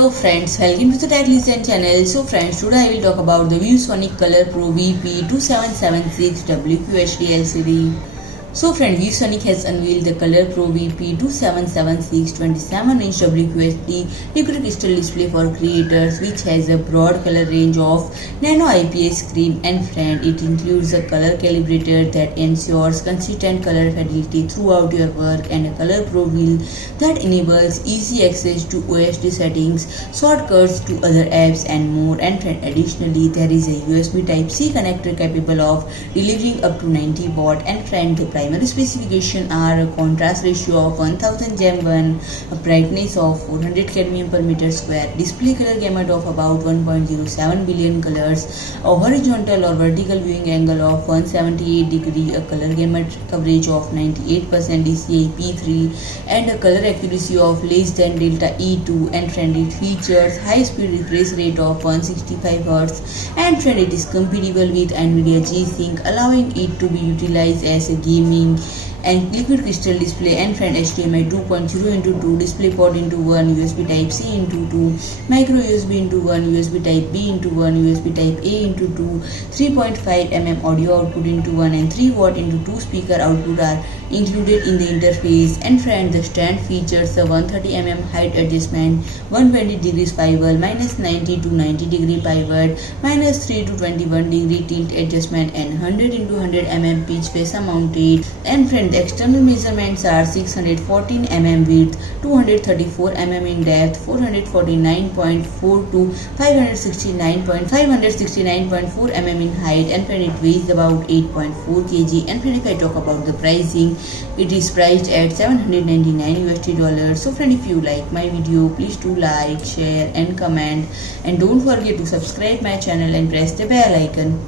Hello friends, welcome to the Tech Listen channel. So friends, today I will talk about the ViewSonic ColorPro VP2776 WQHD LCD. So friend, ViewSonic has unveiled the ColorPro VP2776 27-inch WQHD liquid crystal display for creators, which has a broad color range of Nano IPS screen, and friend, it includes a color calibrator that ensures consistent color fidelity throughout your work, and a ColorPro wheel that enables easy access to OSD settings, shortcuts to other apps and more. And friend, additionally there is a USB Type-C connector capable of delivering up to 90 watt. And friend, the primary specifications are a contrast ratio of 1000 Gem1, a brightness of 400 cadmium per meter square, display color gamut of about 1.07 billion colors, a horizontal or vertical viewing angle of 178 degree, a color gamut coverage of 98% DCI P3, and a color accuracy of less than delta E2. And friend, it features high speed refresh rate of 165 Hz, and friend, it is compatible with NVIDIA G-Sync, allowing it to be utilized as a gaming and liquid crystal display. And friend, HDMI 2.0x2 DisplayPort into 1, USB Type-C into 2, micro USB into 1, USB Type-B into 1, USB Type-A into 2, 3.5mm audio output into 1, and 3 watt into 2 speaker output are included in the interface. And friend, the stand features a 130mm height adjustment, 120 degrees swivel, -90 to 90 degree pivot, -3 to 21 degree tilt adjustment, and 100 into 100mm pitch VESA mounted. And friend, the external measurements are 614 mm width, 234 mm in depth, 449.4 to 569.4 mm in height. And friend, it weighs about 8.4 kg. And friend, if I talk about the pricing, it is priced at $799 USD. So friend, if you like my video, please do like, share and comment, and don't forget to subscribe my channel and press the bell icon.